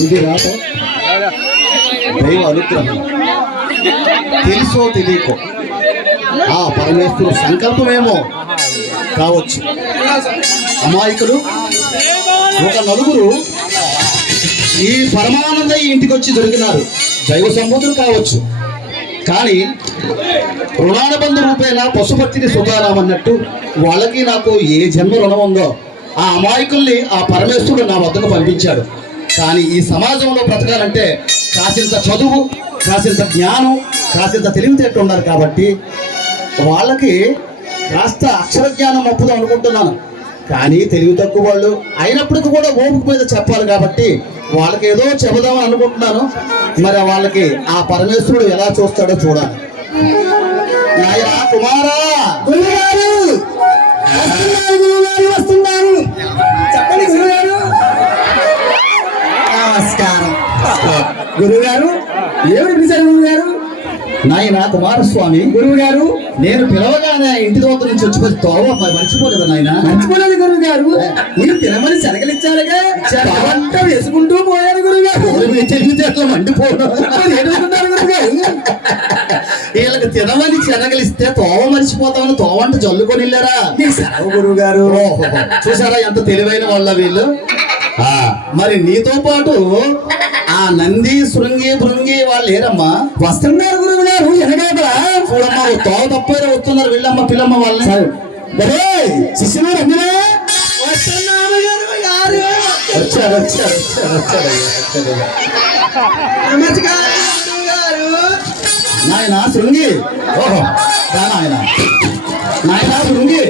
ఇది రాత? దైవ అనుగ్రహం. తెలుసో తెలియకో. ఆ పరమేశ్వరు సంకల్పమేమో కావచ్చు. అమాయకులు ఒక నలుగురు ఈ పరమానంద ఇంటికి వచ్చి దొరికినారు. దైవ సంబంధులు కావచ్చు. కానీ రుణానుబంధ రూపేణ పశుపతిని సుతారాం అన్నట్టు వాళ్ళకి నాకు ఏ జన్మ రుణం ఉందో ఆ అమాయకుల్ని ఆ పరమేశ్వరుడు నా వద్దకు పంపించాడు. కానీ ఈ సమాజంలో బ్రతకాలంటే కాసింత చదువు కాసింత జ్ఞానం కాసింత తెలివితేటలు ఉండాలి కాబట్టి వాళ్ళకి కాస్త అక్షర జ్ఞానం అప్పుదాం అనుకుంటున్నాను. కానీ తెలివి తక్కువ వాళ్ళు అయినప్పటికీ కూడా ఓపిక మీద చెప్పాలి కాబట్టి వాళ్ళకి ఏదో చెబుదామని అనుకుంటున్నాను. మరి వాళ్ళకి ఆ పరమేశ్వరుడు ఎలా చూస్తాడో చూడాలి. నాయనా కుమారా! గురుగారు ఏమిటి పిలిచారు గురుగారు నాయన కుమారస్వామి గురువు గారు నేను పిలవగానే ఇంటి దోత నుంచి వచ్చిపోయి తోవ మర్చిపోలేదు నాయన? మర్చిపోలేదు గురువు గారు మీరు తినమని శనగలిచ్చారుగా? వేసుకుంటూ పోయారు గురువు గారు మండిపోవడం. ఏడుస్తున్నారు గురువు గారు వీళ్ళకి తినమని చెనగలిస్తే తోవ మర్చిపోతామని తోవంట జల్లుకొని వెళ్ళారా? మీ సెలవు గురువు గారు. చూసారా ఎంత తెలివైన వాళ్ళ వీళ్ళు? ఆ, మరి నీతో పాటు ఆ నంది శృంగి భృంగి వాళ్ళు లేరమ్మా. వస్తున్నారు గురువు గారు ఎనగాకరా చూడమ్మా తోవ తప్పైనా వస్తున్నారు వీళ్ళమ్మ పిల్లమ్మ వాళ్ళని. శిష్యులు వచ్చారు వచ్చారు వచ్చారు నాయన శృంగి. ఓహో నాయన. నాయన శృంగి.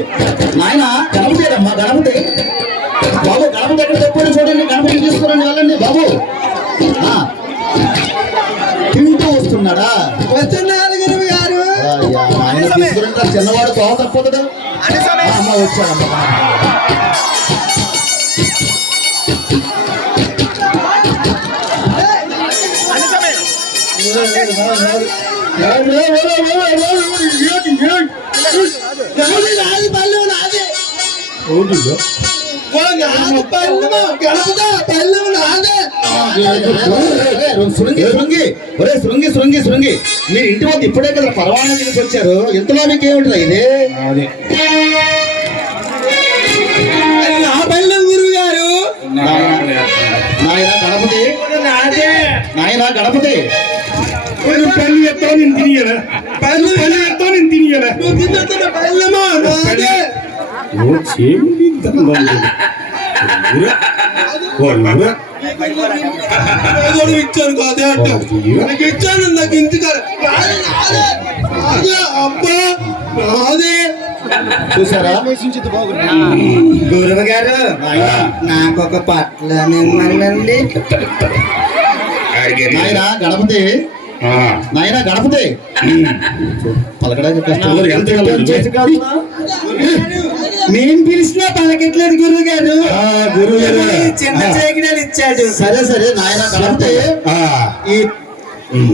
నాయన గణపతి అమ్మా గణపతి. బాబు గణపతి ఎక్కడ చెప్పండి చూడండి గణపతి తీసుకురండి వెళ్ళండి బాబు. తింటూ వస్తున్నాడా వస్తున్నారు గురువు గారు అయ్యా, నాయన తీసుకురండి రా, చిన్నవాడు తోవ తప్పదు అమ్మ వచ్చాడమ్మ నాది నాది పళ్ళు నాది నాది పళ్ళు గణపత పళ్ళు నాదే శృంగి ఒరే శృంగి శృంగి శృంగి. మీరు ఇంటి వద్ద ఇప్పుడే కదా పరవాణి నుంచి వచ్చారు. ఇంతలో మీకు ఏమిటి ఇది? గారు. నాయన గణపతి. నాయన గణపతి. పళ్ళు ఎత్తో నేను తినియనా? పళ్ళు పళ్ళు ఎత్తో నేను తినియనా? నువ్వు తిన్నతున్న పళ్ళమా నాదే. పేదోడు ఇచ్చాను కాదే అంట. నాకు ఇచ్చాను నాకు నాదే అబ్బా నాదే చూసారా? గురువు గారు నాకు ఒక పట్ల నాయన గణపతి నాయన గణపతి. పలకడానికి కష్టం. మేము పిలిచినా పలకట్లేదు గురువు గారు గురువు గారు చిన్న చేకిడాలు ఇచ్చాడు. సరే సరే నాయన గణపతి. ఈ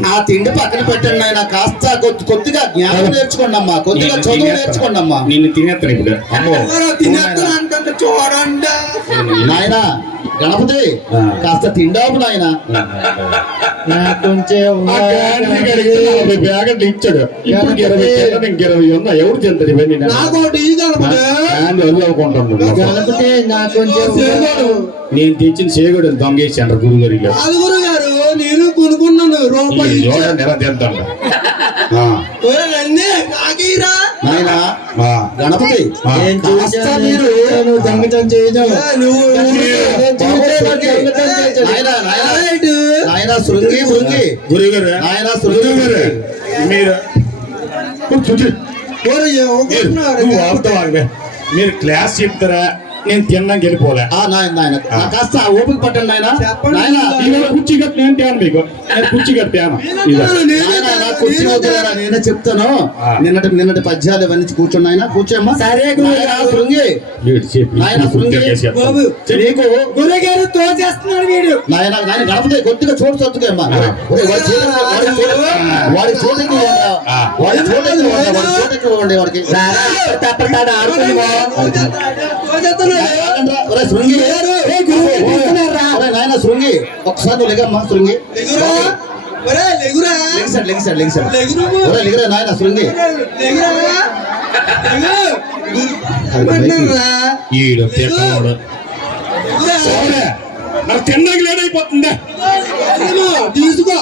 ఆ తిండి పక్కన పెట్టండి నాయన. కాస్త కొద్ది- కొద్దిగా జ్ఞానం నేర్చుకోండి అమ్మా కొద్దిగా చదువు నేర్చుకోండి అమ్మా నిన్ను తినేస్తాను ఇప్పుడు. అమ్మో. తినేస్తాను అంటే చూడండి. నాయన గణపతి. కాస్త తిండాపు నాయన. నలభై ప్యాకెట్లు ఇచ్చాడు ఇప్పుడు ఇరవై ఇంక ఇరవై ఉన్నా ఎవరు ఇవన్నీ నేను తెచ్చిన చేగుడు దొంగేసాను గురుగారిలో. అది గురువు గారు నేను కొనుక్కున్నాను రూపాయి. చూడండి ఎలా. గణపతి మీరు. నాయన శృంగి భృంగి గురుగారు. నాయన శృంగి గురుగారు. మీరు? నువ్వు ఆగవే. మీరు క్లాస్ చెప్తారా? నేను తిన్నాక వెళ్ళిపోలే ఆ నాయన నాయన. ఆ. నా కాస్త ఓపిక పట్టండి నాయన. కుర్చీ కట్టి నేను మీకు. కుర్చీ కట్టి తేను ఇదో. నేనే చెప్తాను. నిన్నటి నిన్నటి పద్యాలు ఇవన్నీ కూర్చోండి నాయన కూర్చోమ్మా సరే. నీకు గురుగారు తోచేస్తున్నాడు వీడు నాయన నాయన గణపతి కొద్దిగా. ఒరేయ్, వాడి చోటు వాడి చోటు వాడి చోటుకి. వాడి చోటుకి వాడి చోటుకి ఇవ్వండి వాడికి తప్పటాడు ఒరేయ్, శృంగి ఏ, గురువు గారు తీసుకున్నారా? ఒరేయ్, నాయన శృంగి ఒకసారి నువ్వు లెగమ్మా శృంగి లెగురా? ఒరే లెగురా? లెగిసాడు లెగిసాడు లెగిసాడు లెగురు? ఒరే లెగిరా నాయన శృంగి లెగురా? లెగు ఈడ పెట్టవాడు సోడే నాకు తిన్నాక లేట్ అయిపోతుందా. తీసుకో.